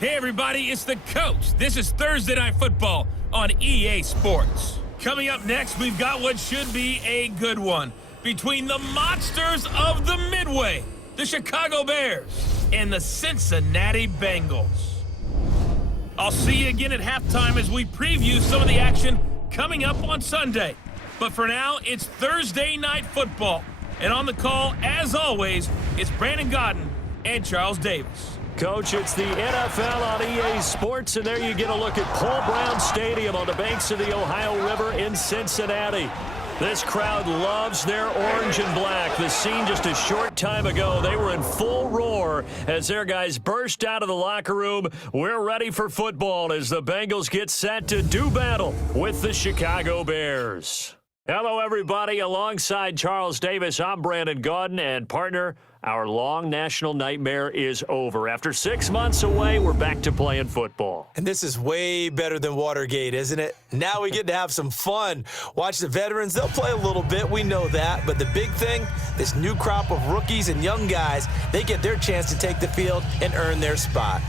Hey everybody, it's the coach. This is Thursday Night Football on EA Sports. Coming up next, we've got what should be a good one between the monsters of the Midway, the Chicago Bears, and the Cincinnati Bengals. I'll see you again at halftime as we preview some of the action coming up on Sunday. But for now, it's Thursday Night Football. And on the call, as always, it's Brandon Godden and Charles Davis. Coach, it's the NFL on EA Sports, and there you get a look at Paul Brown Stadium on the banks of the Ohio River in Cincinnati. This crowd loves their orange and black. The scene just a short time ago, they were in full roar as their guys burst out of the locker room. We're ready for football as the Bengals get set to do battle with the Chicago Bears. Hello, everybody. Alongside Charles Davis, I'm Brandon Godden, and partner, our long national nightmare is over. After 6 months away, we're back to playing football. And this is way better than Watergate, isn't it? Now we get to have some fun. Watch the veterans. They'll play a little bit. We know that. But the big thing, this new crop of rookies and young guys, they get their chance to take the field and earn their spot.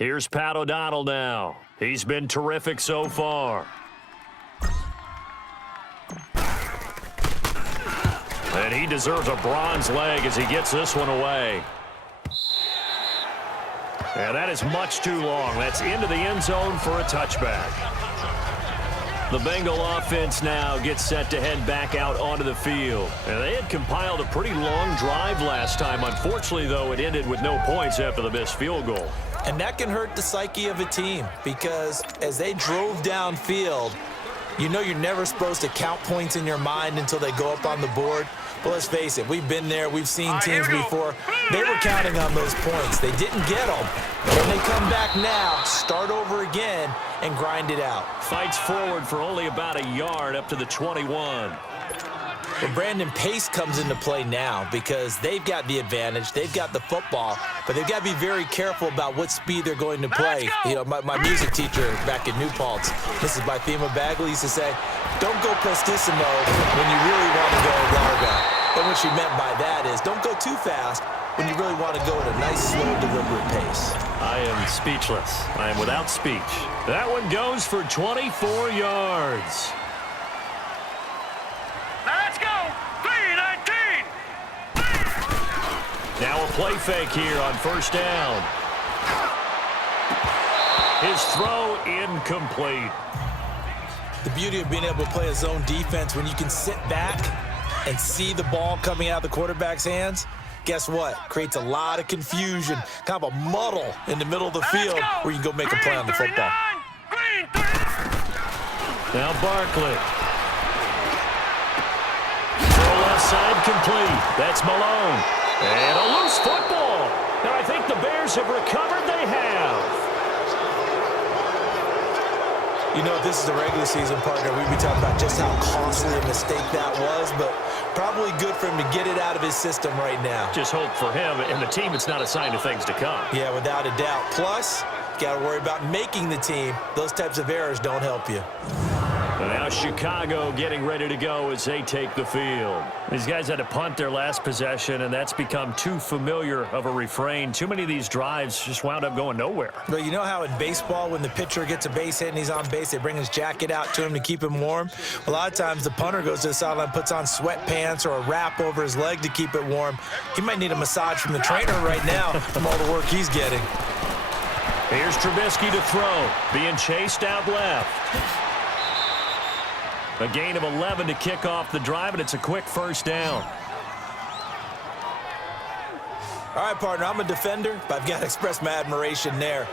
Here's Pat O'Donnell now. He's been terrific so far. And he deserves a bronze leg as he gets this one away. And that is much too long. That's into the end zone for a touchback. The Bengal offense now gets set to head back out onto the field. And they had compiled a pretty long drive last time. Unfortunately, though, it ended with no points after the missed field goal. And that can hurt the psyche of a team because as they drove downfield, you know you're never supposed to count points in your mind until they go up on the board. But let's face it, we've been there. We've seen teams before. They were counting on those points. They didn't get them. When they come back now, start over again, and grind it out. Fights forward for only about a yard up to the 21. But Brandon Pace comes into play now because they've got the advantage. They've got the football, but they've got to be very careful about what speed they're going to play. You know, my music teacher back in New Paltz, Mrs. Bythema Bagley, used to say, don't go prestissimo when you really want to go largo. And what she meant by that is don't go too fast when you really want to go at a nice, slow, deliberate pace. I am speechless. I am without speech. That one goes for 24 yards. Let's go! 3-19! Now a play fake here on first down. His throw incomplete. The beauty of being able to play a zone defense when you can sit back and see the ball coming out of the quarterback's hands, guess what? Creates a lot of confusion, kind of a muddle in the middle of the field where you can go make a play on the football. Now Barkley. Throw left side complete. That's Malone. And a loose football. Now I think the Bears have recovered. They have. You know, if this is a regular season partner, we'd be talking about just how costly a mistake that was, but probably good for him to get it out of his system right now. Just hope for him and the team it's not a sign of things to come. Yeah, without a doubt. Plus, got to worry about making the team. Those types of errors don't help you. And now Chicago getting ready to go as they take the field. These guys had to punt their last possession, and that's become too familiar of a refrain. Too many of these drives just wound up going nowhere. But you know how in baseball, when the pitcher gets a base hit and he's on base, they bring his jacket out to him to keep him warm? A lot of times the punter goes to the sideline, puts on sweatpants or a wrap over his leg to keep it warm. He might need a massage from the trainer right now from all the work he's getting. Here's Trubisky to throw, being chased out left. A gain of 11 to kick off the drive, and it's a quick first down. All right, partner, I'm a defender, but I've got to express my admiration there.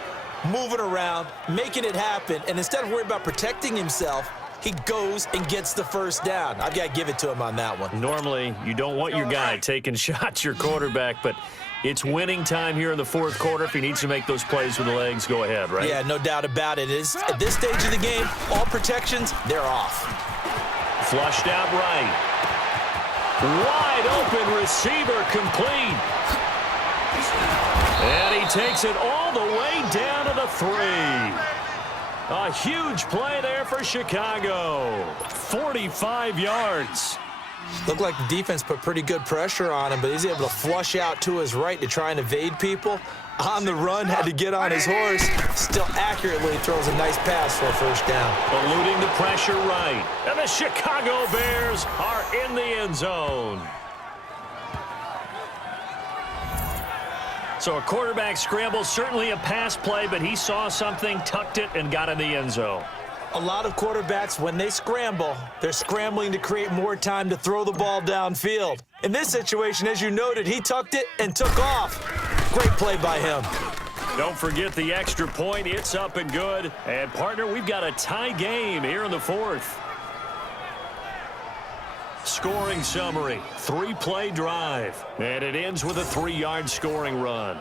Moving around, making it happen, and instead of worrying about protecting himself, he goes and gets the first down. I've got to give it to him on that one. Normally, you don't want your guy taking shots, your quarterback, but it's winning time here in the fourth quarter. If he needs to make those plays with the legs, go ahead, right? Yeah, no doubt about it. At this stage of the game, all protections, they're off. Flushed out right. Wide open receiver complete. And he takes it all the way down to the 3. A huge play there for Chicago. 45 yards. Looked like the defense put pretty good pressure on him, but he's able to flush out to his right to try and evade people. On the run, had to get on his horse. Still accurately throws a nice pass for a first down. Eluding the pressure right. And the Chicago Bears are in the end zone. So a quarterback scramble, certainly a pass play, but he saw something, tucked it, and got in the end zone. A lot of quarterbacks, when they scramble, they're scrambling to create more time to throw the ball downfield. In this situation, as you noted, he tucked it and took off. Great play by him. Don't forget the extra point. It's up and good. And, partner, we've got a tie game here in the fourth. Scoring summary, 3-play drive. And it ends with a 3-yard scoring run.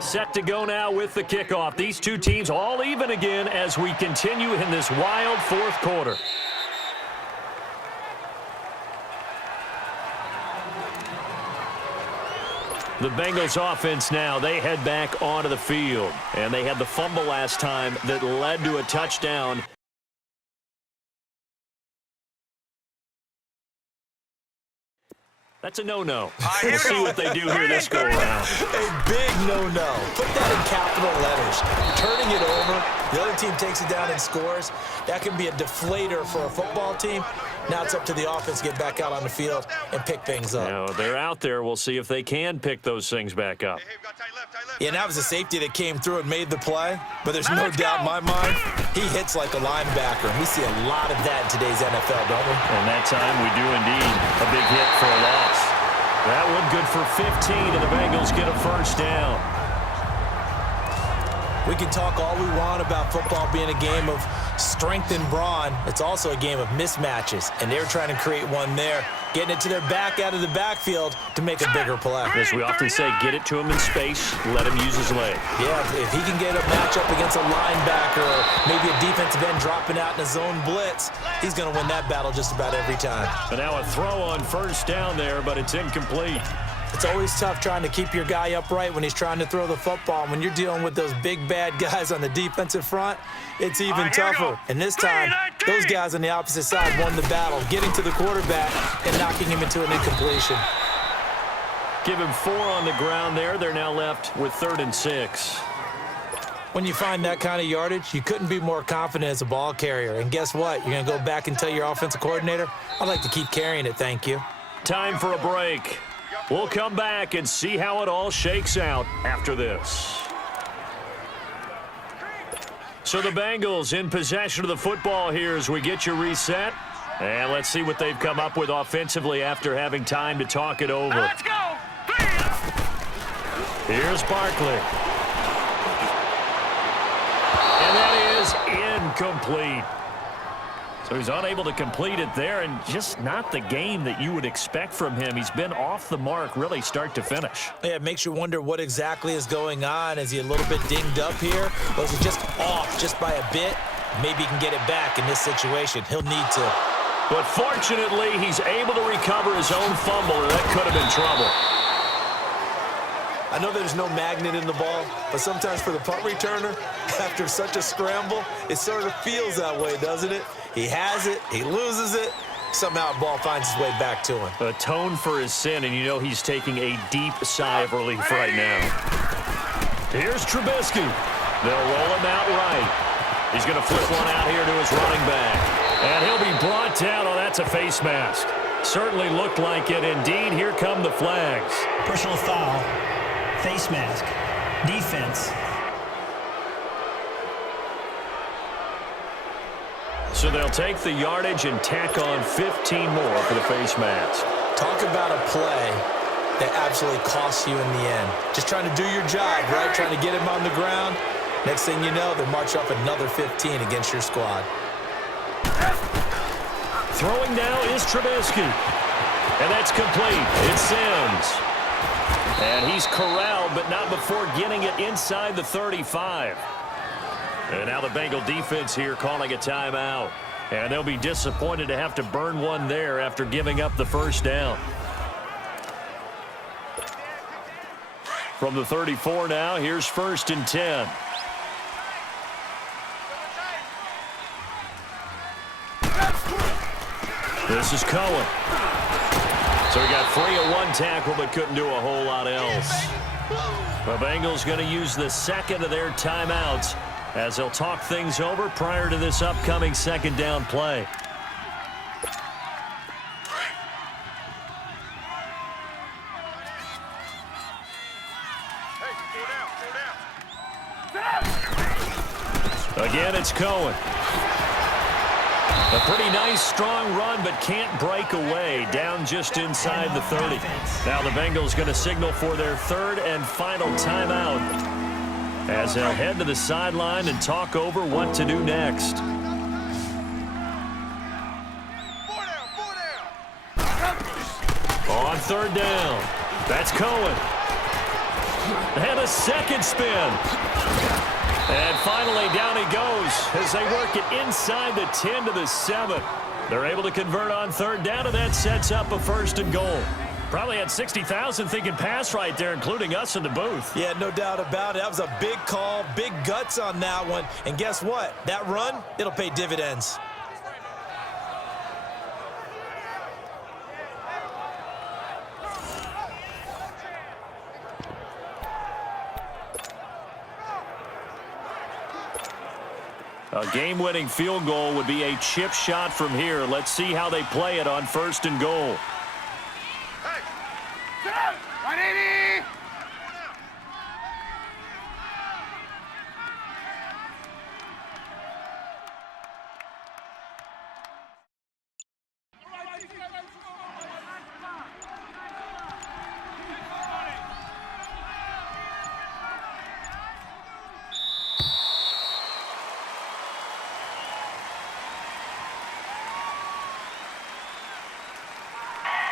Set to go now with the kickoff. These two teams all even again as we continue in this wild fourth quarter. The Bengals offense now, they head back onto the field. And they had the fumble last time that led to a touchdown. That's a no-no. Here We'll we see go. what they do here this go-around. A big no-no. Put that in capital letters. Turning it over, the other team takes it down and scores. That can be a deflator for a football team. Now it's up to the offense to get back out on the field and pick things up. Now, they're out there. We'll see if they can pick those things back up. Yeah, and that was a safety that came through and made the play. But there's no doubt in my mind, he hits like a linebacker. And we see a lot of that in today's NFL, don't we? And that time we do indeed. A big hit for a loss. That one good for 15, and the Bengals get a first down. We can talk all we want about football being a game of strength and brawn. It's also a game of mismatches, and they're trying to create one there, getting it to their back out of the backfield to make a bigger play. As we often say, get it to him in space, let him use his leg. Yeah, if he can get a matchup against a linebacker or maybe a defensive end dropping out in a zone blitz, he's going to win that battle just about every time. And now a throw on first down there, but it's incomplete. It's always tough trying to keep your guy upright when he's trying to throw the football. When you're dealing with those big, bad guys on the defensive front, it's even tougher. And this time, those guys on the opposite side won the battle, getting to the quarterback and knocking him into an incompletion. Give him 4 on the ground there. They're now left with 3rd and 6. When you find that kind of yardage, you couldn't be more confident as a ball carrier. And guess what? You're going to go back and tell your offensive coordinator, I'd like to keep carrying it, thank you. Time for a break. We'll come back and see how it all shakes out after this. So the Bengals in possession of the football here as we get you reset. And let's see what they've come up with offensively after having time to talk it over. Let's go. Here's Barkley. And that is incomplete. So he's unable to complete it there, and just not the game that you would expect from him. He's been off the mark really start to finish. Yeah, it makes you wonder what exactly is going on. Is he a little bit dinged up here? Or is he just off just by a bit? Maybe he can get it back in this situation. He'll need to. But fortunately, he's able to recover his own fumble, or that could have been trouble. I know there's no magnet in the ball, but sometimes for the punt returner, after such a scramble, it sort of feels that way, doesn't it? He has it, he loses it, somehow the ball finds its way back to him. Atone for his sin, and you know he's taking a deep sigh of relief right now. Here's Trubisky. They'll roll him out right. He's going to flip one out here to his running back. And he'll be brought down. Oh, that's a face mask. Certainly looked like it. Indeed, here come the flags. Personal foul, face mask, defense. So they'll take the yardage and tack on 15 more for the face mask. Talk about a play that absolutely costs you in the end. Just trying to do your job, right? Trying to get him on the ground. Next thing you know, they march up another 15 against your squad. Throwing now is Trubisky. And that's complete. It's Sims. And he's corralled, but not before getting it inside the 35. And now the Bengal defense here calling a timeout. And they'll be disappointed to have to burn one there after giving up the first down. From the 34 now, here's 1st and 10. This is Cohen. So he got free of one tackle but couldn't do a whole lot else. The Bengals going to use the second of their timeouts as they'll talk things over prior to this upcoming second down play. Again, it's Cohen. A pretty nice, strong run, but can't break away. Down just inside the 30. Now the Bengals going to signal for their 3rd and final timeout as they'll head to the sideline and talk over what to do next. On 3rd down, that's Cohen. And a second spin. And finally, down he goes as they work it inside the 10 to the 7. They're able to convert on 3rd down, and that sets up a 1st and goal. Probably had 60,000 thinking pass right there, including us in the booth. Yeah, no doubt about it. That was a big call, big guts on that one. And guess what? That run, it'll pay dividends. A game-winning field goal would be a chip shot from here. Let's see how they play it on 1st and goal. Hey, 180!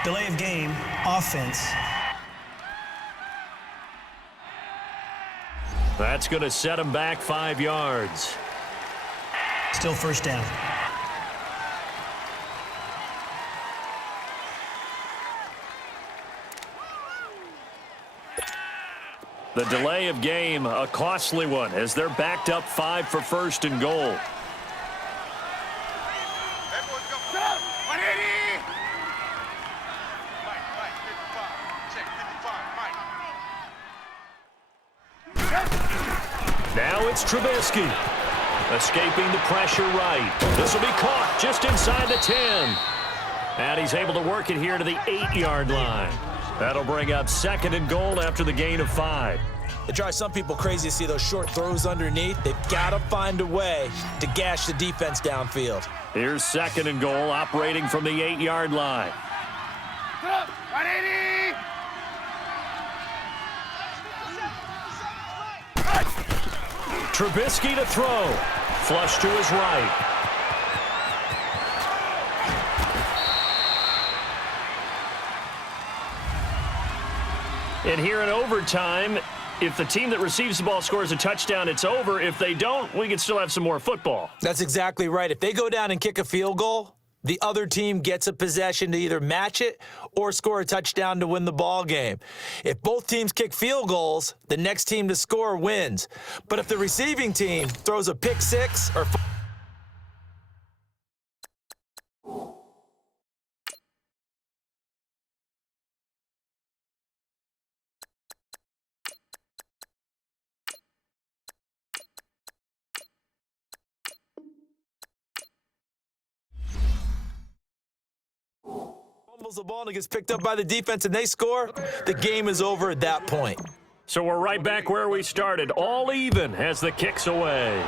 Delay of game, offense. That's going to set him back 5 yards. Still first down. The delay of game, a costly one, as they're backed up 5 for 1st and goal. Everyone go. 180! Mike, 55, Mike. Now it's Trubisky. Escaping the pressure right. This will be caught just inside the 10. And he's able to work it here to the 8-yard line. That'll bring up 2nd and goal after the gain of 5. It drives some people crazy to see those short throws underneath. They've got to find a way to gash the defense downfield. Here's 2nd and goal, operating from the 8-yard line. 180! Trubisky to throw. Flush to his right. And here in overtime, if the team that receives the ball scores a touchdown, it's over. If they don't, we can still have some more football. That's exactly right. If they go down and kick a field goal, the other team gets a possession to either match it or score a touchdown to win the ball game. If both teams kick field goals, the next team to score wins. But if the receiving team throws a pick six or fumbles the ball and it gets picked up by the defense and they score, the game is over at that point. So we're right back where we started, all even as the kick's away.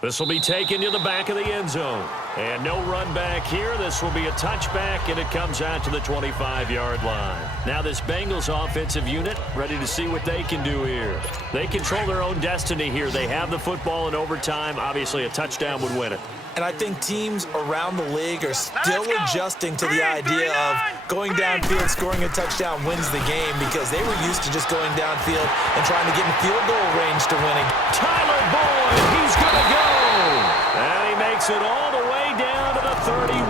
This will be taken to the back of the end zone. And no run back here. This will be a touchback, and it comes out to the 25-yard line. Now this Bengals offensive unit ready to see what they can do here. They control their own destiny here. They have the football in overtime. Obviously, a touchdown would win it. And I think teams around the league are still adjusting to the idea of going downfield, scoring a touchdown wins the game because they were used to just going downfield and trying to get in field goal range to winning. Tyler Boyd, he's going to go. And he makes it all the way down to the 31.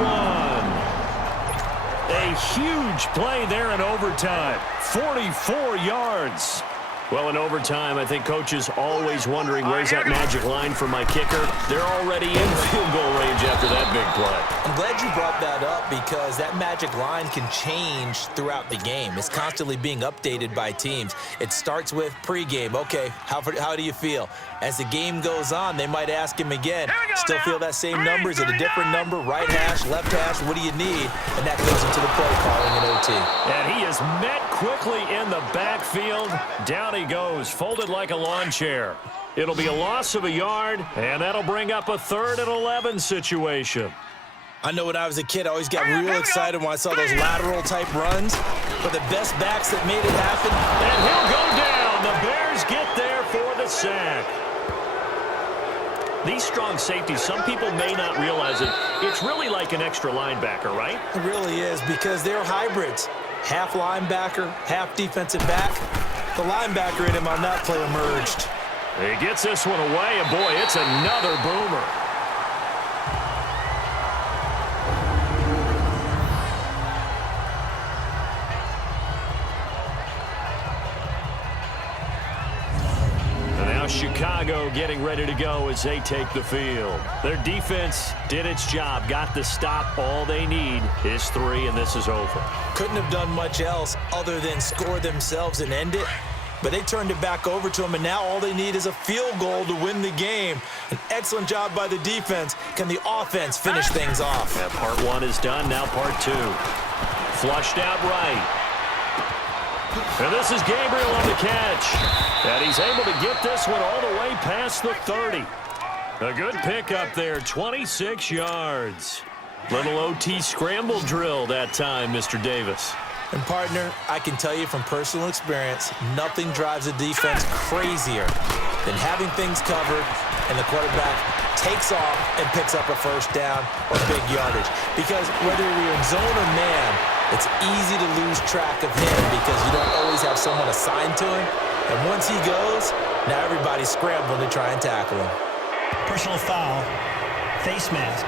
A huge play there in overtime. 44 yards. Well, in overtime, I think Coach is always wondering, where's that magic line for my kicker? They're already in field goal range after that big play. I'm glad you brought that up because that magic line can change throughout the game. It's constantly being updated by teams. It starts with pregame. Okay, how do you feel? As the game goes on, they might ask him again. Still feel that same number? Is it a different number? Right hash, left hash, what do you need? And that goes into the play calling in OT. And he is met quickly in the backfield. Down he goes, folded like a lawn chair. It'll be a loss of a yard, and that'll bring up a 3rd and 11 situation. I know when I was a kid, I always got real excited when I saw those lateral-type runs. But the best backs that made it happen. And he'll go down. The Bears get there for the sack. These strong safeties, some people may not realize it. It's really like an extra linebacker, right? It really is because they're hybrids. Half linebacker, half defensive back. The linebacker in him on that play emerged. He gets this one away, and boy, it's another boomer. Chicago getting ready to go as they take the field. Their defense did its job, got the stop. All they need is 3, and this is over. Couldn't have done much else other than score themselves and end it. but they turned it back over to them, and now all they need is a field goal to win the game. An excellent job by the defense. Can the offense finish things off? Yeah, part one is done, now part two. Flushed out right. And this is Gabriel on the catch. And he's able to get this one all the way past the 30. A good pickup there, 26 yards. Little OT scramble drill that time, Mr. Davis. And, partner, I can tell you from personal experience, nothing drives a defense crazier than having things covered and the quarterback takes off and picks up a first down or big yardage. Because whether you're in zone or man, it's easy to lose track of him because you don't always have someone assigned to him. And once he goes, now everybody's scrambling to try and tackle him. Personal foul, face mask,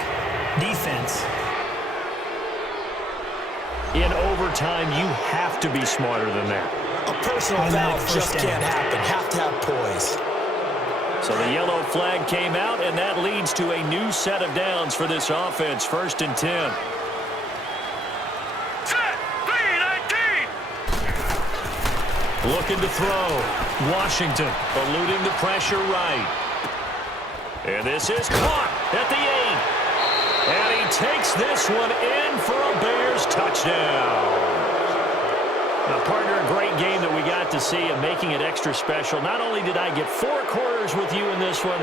defense. In overtime, you have to be smarter than that. A personal foul just can't happen. Have to have poise. So the yellow flag came out, and that leads to a new set of downs for this offense. 1st and 10. Looking to throw. Washington eluding the pressure right. And this is caught at the 8. And he takes this one in for a Bears touchdown. Now, partner, a great game that we got to see and making it extra special. Not only did I get 4 quarters with you in this one,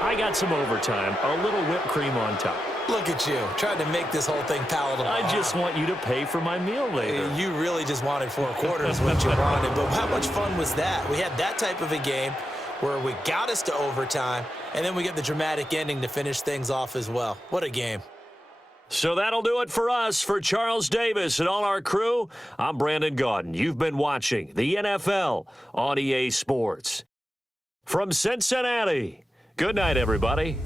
I got some overtime, a little whipped cream on top. Look at you, trying to make this whole thing palatable. I just want you to pay for my meal later. You really just wanted 4 quarters what you wanted, but how much fun was that? We had that type of a game where we got us to overtime, and then we get the dramatic ending to finish things off as well. What a game. So that'll do it for us. For Charles Davis and all our crew, I'm Brandon Gaudin. You've been watching the NFL on EA Sports. From Cincinnati, good night, everybody.